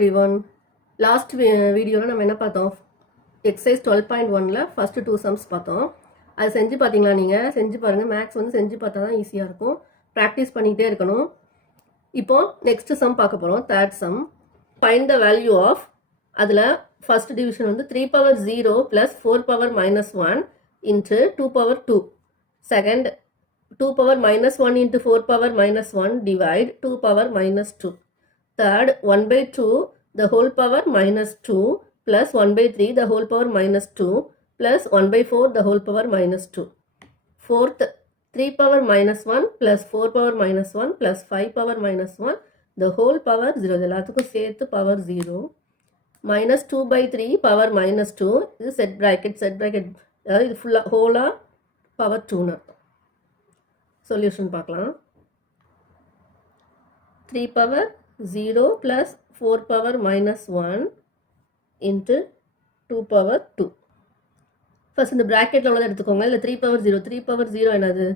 everyone. Last video நம்ம என்ன பார்த்தோம்? Exercise 12.1ல first two sums பார்த்தோம். அது செஞ்சு பார்த்தீங்களா நீங்க? செஞ்சு பாருங்க. மேக்ஸ் வந்து செஞ்சு பார்த்தா தான் ஈஸியா இருக்கும். பிராக்டீஸ் பண்ணிட்டே இருக்கணும். இப்போ நெக்ஸ்ட் சம் பார்க்க போறோம். Third sum. Find the value of அதுல first division வந்து 3 power 0 plus 4 power minus 1 into 2 power 2. Second 2 power minus 1 into 4 power minus 1 divide 2 power minus 2. Third, 1 by 2 the whole power minus 2 plus 1 by 3 the whole power minus 2 plus 1 by 4 the whole power minus 2. Fourth, 3 power minus 1 plus 4 power minus 1 plus 5 power minus 1 the whole power 0. எல்லாத்துக்கும் சேர்த்து power 0. Minus 2 by 3 power minus 2 இது set bracket அதாவது இது ஃபுல்லா ஹோலா power 2 solution பார்க்கலாம். 3 power 0 plus 4 power minus 1 into 2 power 2. First இந்த bracketல உள்ளதை எடுத்துக்கோங்க. இல்லை 3 power 0. 3 power 0 என்னது?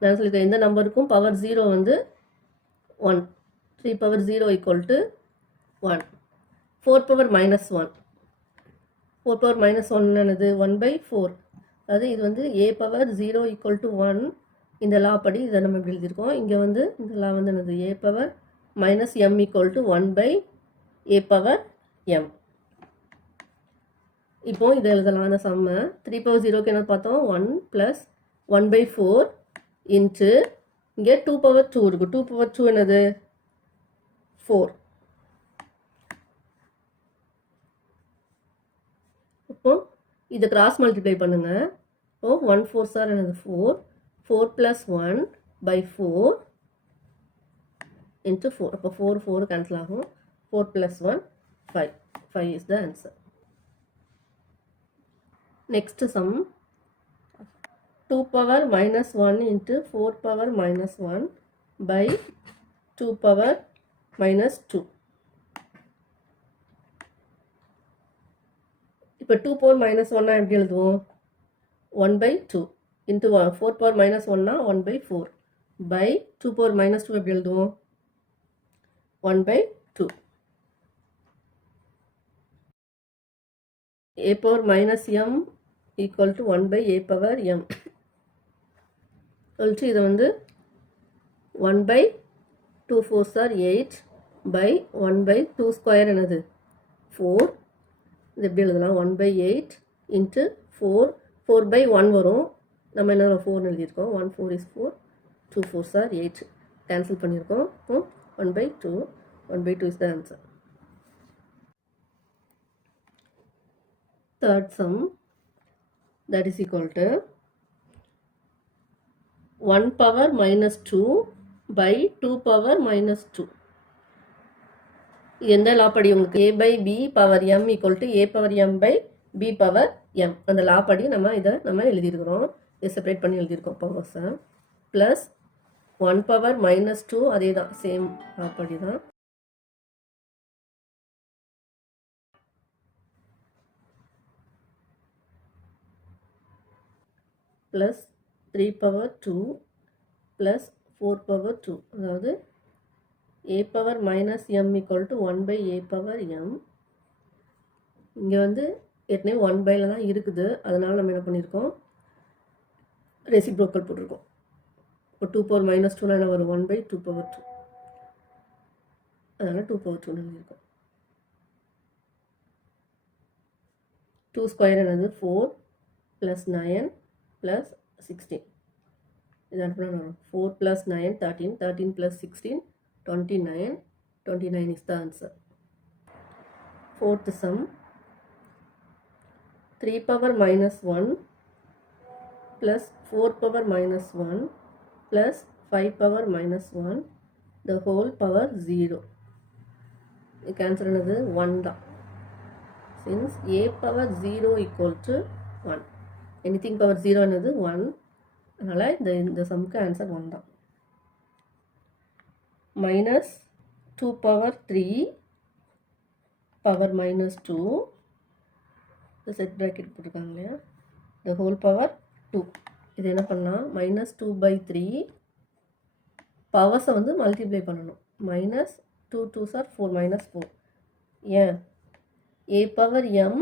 நான் சொல்லிக்கிறேன் எந்த நம்பருக்கும் power 0 வந்து 1. 3 power 0 equal to 1. 4 power minus 1. 4 power minus 1 என்னது? 1 by 4. அதாவது இது வந்து a power 0 equal to 1. இந்த லா படி இதை நம்ம இப்படி எழுதியிருக்கோம். இங்கே வந்து இந்த லா வந்து என்னது? a power minus m equal to 1 by a power m. இப்போ இதை எழுதலாம். அந்த சம்ம 3 power 0க்கு என்ன பார்த்தோம்? 1 plus 1 by 4 into இங்கே 2 power 2 இருக்கு. 2 power 2 என்னது? 4. இப்போ இதை கிராஸ் மல்டிப்ளை பண்ணுங்க. இப்போ 1 4 சார் என்னது? 4. 4 plus 1 by 4 into 4. அப்போ 4 4 cancel ஆகும். 4 plus 1 5. 5 is the answer. Next sum 2 power minus 1 into 4 power minus 1 by 2 power minus 2. இப்போ 2 power minus 1 எப்படி எழுதுவோம்? 1 by 2 into 4 power minus 1 1 by 4 by 2 power minus 2 எப்படி எழுதுவோம்? 1 by 2. a power minus m equal to 1 by a power m. சொல்லிட்டு இதை வந்து 1 by 2 4s are 8 by 1 by 2 square என்னது? 4. இது எப்படி எழுதலாம்? 1 by 8 into 4. 4 by 1 வரும். நம்ம என்ன 4 எழுதியிருக்கோம். 1 4 is 4. 2 4s are 8. கேன்சல் பண்ணியிருக்கோம். 1 by 2. 1 by 2 is the answer. Third sum that is equal to 1 power minus 2 by 2 power minus 2. எந்த லா படி உங்களுக்கு? a by b power m equal to a power m by b power m. அந்த லா படி நம்ம எழுதியிருக்கிறோம். இதை separate பண்ணி எழுதியிருக்கோம் பவர்ஸை. Plus 1 power minus 2 அதே தான், சேம் லா படி தான். Plus 3 power 2 plus 4 power 2. அதாவது a power minus m equal to 1 by a power m. இங்கே வந்து ஏற்கனவே 1 பைல தான் இருக்குது. அதனால் நம்ம என்ன பண்ணியிருக்கோம்? ரெசிப்ரோக்கல் போட்டிருக்கோம். இப்போ 2 power minus 2 என்ன வரும்? 1 by 2 power 2. அதனால் 2 power 2 எழுதியிருக்கோம். 2 ஸ்கொயர் என்னது? 4 plus 9 plus 16. இது அனுப்பினா வரும் 4 plus 9 13. 13 plus 16 29. 29 is the answer. Fourth sum 3 power minus 1 plus 4 power minus 1 plus 5 power minus 1 the whole power 0. இதுக்கு ஆன்சர் என்னது? 1 தான். Since a power 0 equal to 1. Anything power 0 என்னது? 1. அதனால் இந்த சம்க்கு ஆன்சர் 1 தான். Minus 2 power 3 power minus 2. இந்த set bracket போட்டிருக்காங்க இல்லையா? the whole power 2. இது என்ன பண்ணலாம்? minus 2 by 3 பவர்ஸை வந்து மல்டிப்ளை பண்ணணும். minus 2 2s are 4 minus 4 n. a power m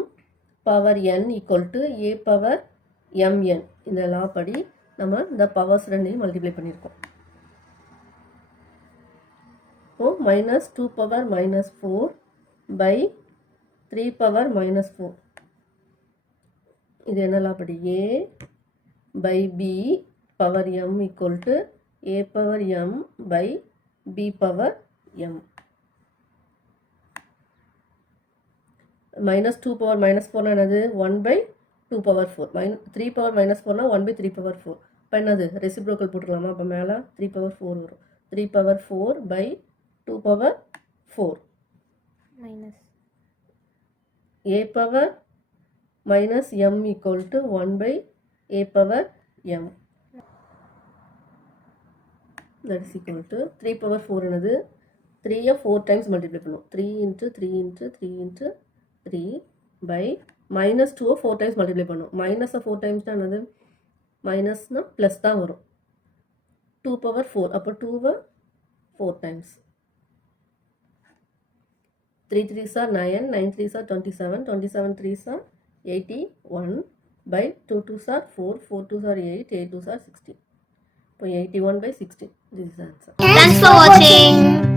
power n equal to a power mn. இந்த லா படி நம்ம இந்த பவர்ஸ் ரெண்டையும் மல்டிப்ளை பண்ணியிருக்கோம். இப்போ minus 2 power minus 4 by 3 power minus 4. இது என்ன லா படி? a by b power m equal to a power m by b power m. minus 2 power minus 4 என்னது? 1 by 2 power 4. 3 power minus 4 னா 1 by 3 power 4. இப்போ என்னது? ரெசிப்ரோக்கல் போட்டுக்கலாமா? அப்போ மேலே 3 power 4 வரும். 3 power 4 by 2 power 4. minus a power minus m equal to 1 by a power m. That is equal to 3 power 4 என்னது? 3 4 times multiply பண்ணும். 3 into 3 into 3 into 3 by minus 2 4 times multiply பண்ணும். minus 4 times தான் என்னது? minusனா plus தான் வரும். 2 power 4 அப்போ 2 4 times. 3 3s are 9, 9 3s are 27, 27 3s are 81 by 2 2s are 4, 4 2s are 8, 8 2s are 16. So 81 by 16. This is the answer. Thanks for watching.